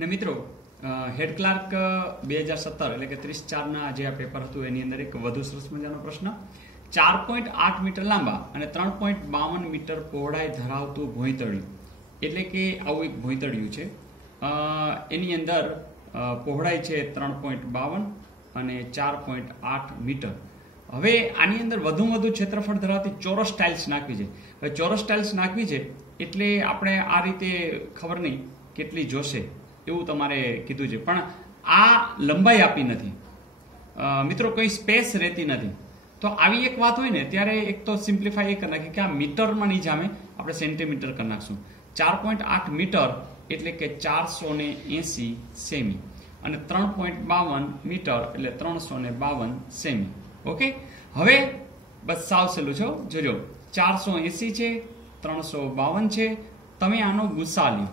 ને મિત્રો હેડ ક્લાર્ક 2017 એટલે કે 30/4 જે આ પેપર હતું એની અંદર એક વધુ સરસ મજાનો પ્રશ્ન 4.8 મીટર લાંબા અને 3.52 મીટર પહોળાઈ ધરાવતું ભોંયતળિયું એટલે કે આવું એક ભોંયતળિયું છે એની અંદર પહોળાઈ છે 3.52 અને 4.8 મીટર. હવે આની અંદર વધુમાં વધુ ક્ષેત્રફળ ધરાવતી ચોરસ ટાઇલ્સ નાખવી છે. હવે ચોરસ ટાઇલ્સ નાખવી છે એટલે આપણે આ રીતે ખબર નહીં કેટલી જોશે એવું તમારે કીધું છે, પણ આ લંબાઈ આપી નથી મિત્રો, કોઈ સ્પેસ રહેતી નથી. તો આવી એક વાત હોય ને ત્યારે એક તો સિમ્પ્લિફાઈ એ કરી નાખીએ કે આ મીટરમાં નહીં જામે, આપણે સેન્ટીમીટર કરી નાખશું. 4.8 મીટર એટલે કે 480 સેમી અને 3.52 મીટર એટલે 352 સેમી. ઓકે, હવે બસ સાવ સહેલું છો. જોજો 480 છે, 352 છે. તમે આનો ગુસ્સા લ્યો.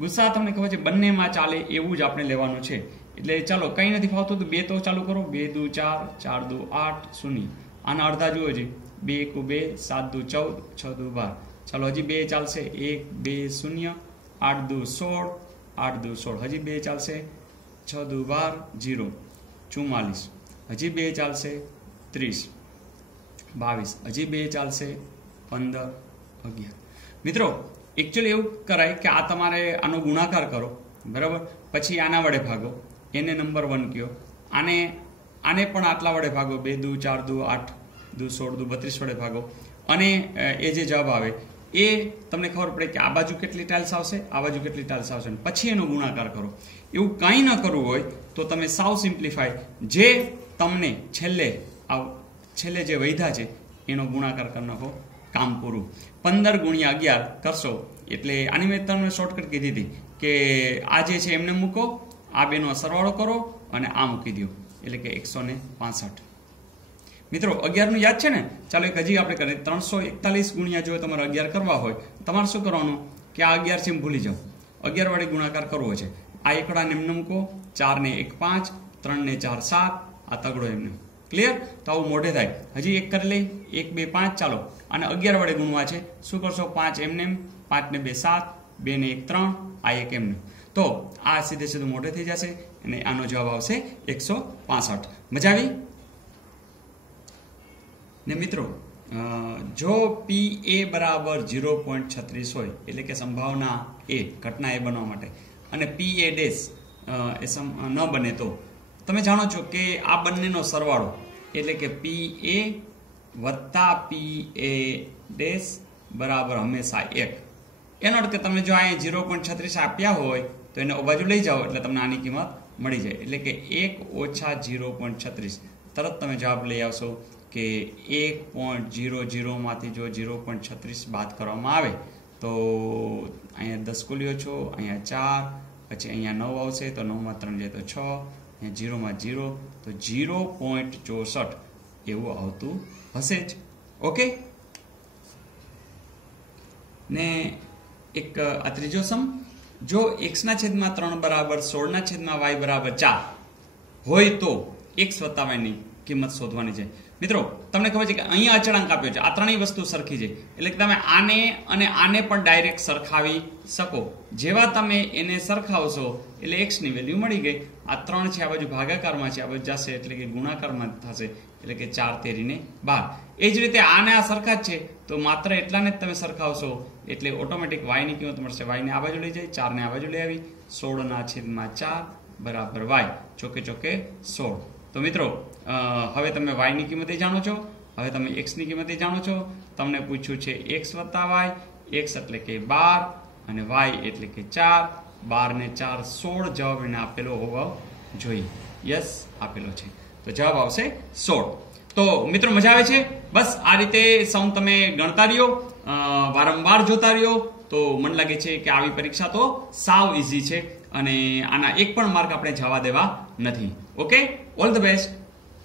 ગુસ્સા તમને ખબર છે બંનેમાં ચાલે એવું જ આપણે લેવાનું છે. એટલે ચાલો કંઈ નથી ફાવતું તો 2 તો ચાલુ કરો. 2 દુ 4, 4 દુ 8, 0. આના અડધા જુઓ છે. 2 એકુ 2, 7 દુ 14, 6 દુ 12. ચાલો હજી 2 ચાલશે. 1 2 0, 8 દુ 16, 8 દુ 16. હજી 2 ચાલશે. 6 દુ 12, 0, 44. હજી 2 ચાલશે. 30, 22. હજી 2 ચાલશે. 15, 11. મિત્રો એકચ્યુઅલી એવું કરાય કે આ તમારે આનો ગુણાકાર કરો, બરાબર, પછી આના વડે ભાગો, એને નંબર 1 કયો, આને પણ આટલા વડે ભાગો. 2 દુ 4 દુ 8 દુ 16 દુ 32 વડે ભાગો અને એ જે જવાબ આવે એ તમને ખબર પડે કે આ બાજુ કેટલી ટાઇલ્સ આવશે, આ બાજુ કેટલી ટાઇલ્સ આવશે, પછી એનો ગુણાકાર કરો. એવું કંઈ ન કરવું હોય તો તમે સાવ સિમ્પ્લિફાય જે તમને છેલ્લે જે વૈધા છે એનો ગુણાકાર કરી નાખો, કામ પૂરું. 15 ગુણ્યા 11 કરશો એટલે આની મેં તમને શોર્ટકટ કીધી હતી કે આ જે છે એમને મૂકો, આ બેનો સરવાળો કરો અને આ મૂકી દો એટલે કે 165. મિત્રો 11 નું યાદ છે ને? ચાલો એક હજી આપણે કરીએ. 341 ગુણ્યા જો તમારે 11 કરવા હોય તમારે શું કરવાનું કે આ 11 છે એમ ભૂલી જાઓ, 11 વડે ગુણાકાર કરવો છે. આ એકડાને એમને મૂકો, 4 ને 1 5, 3 ને 4 7, આ તગડો એમને. ક્લિયર? તો આવું મોઢે થાય. હજી એક કરી લઈ. 1 2 5. ચાલો અને 11 વડે ગુણવા છે. શું કરશો? 5 એમને, 5 ને 2 7, 2 ને 1 3, આ એક એમને. તો આ સીધે સીધું મોઢે થઈ જશે અને આનો જવાબ આવશે 165. મજા આવી ને મિત્રો? જો PA બરાબર 0.36 હોય એટલે કે સંભાવના એ ઘટના એ બનવા માટે અને PA ડેશ ન બને તો તમે જાણો છો કે આ બંનેનો સરવાળો એટલે કે PA વત્તા PA ડેશ બરાબર હંમેશા 1. એનો અર્થ કે તમે જો અહીંયા 0.36 આપ્યા હોય તો એને બાજુ લઈ જાઓ એટલે તમને આની કિંમત મળી જાય. એટલે કે 1 ઓછા 0.36 તરત તમે જવાબ લઈ આવશો કે 1.00 માંથી જો 0.36 બાદ કરવામાં આવે તો અહીંયા 10 કુલ્યો છો, અહીંયા 4, પછી અહીંયા 9 આવશે તો 9 માં 3 જાય તો 6, અહીંયા 0 માં 0 તો 0.64 એવું આવતું હશે જ. ઓકે, ને એક આ ત્રીજો સમ, જો x/3 બરાબર 16/y બરાબર 4 હોય તો x વત્તા y ની કિંમત શોધવાની છે. મિત્રો તમને ખબર છે કે અહીંયા અચળાંક આપ્યો છે, આ ત્રણેય વસ્તુ સરખી છે એટલે કે તમે આને અને આને પણ ડાયરેક્ટ સરખાવી શકો. જેવા તમે એને સરખાવશો એટલે x ની વેલ્યુ મળી ગઈ. આ 3 છે, આ બાજુ ભાગાકારમાં છે, આ બાજુ જશે એટલે કે ગુણાકારમાં થશે એટલે કે 4 તેરીને 12. એ જ રીતે આને આ સરખા જ છે તો માત્ર એટલાને જ તમે સરખાવશો એટલે ઓટોમેટિક y ની કિંમત મળશે. y ને આ બાજુ લઈ જાય, 4 ને આ બાજુ લઈ આવી, 16/4 બરાબર y, ચોકે ચોકે 16. તો મિત્રો હવે તમે y ની કિંમત જાણો છો, હવે તમે x ની કિંમત જાણો છો. તમને પૂછ્યું છે x વત્તા y, x એટલે કે 12 અને y એટલે કે 4. 12 ને 4 16 જવાબ એને આપેલો હોવો જોઈએ. યસ, આપેલો છે તો જવાબ આવશે 16. તો મિત્રો મજા આવે છે? બસ આ રીતે સમ તમે ગણતા રહ્યો, વારંવાર જોતા રહ્યો તો મને લાગે છે કે આવી પરીક્ષા તો સાવ ઇઝી છે અને આના એક પણ માર્ક આપણે જવા દેવા નથી. Okay, all the best.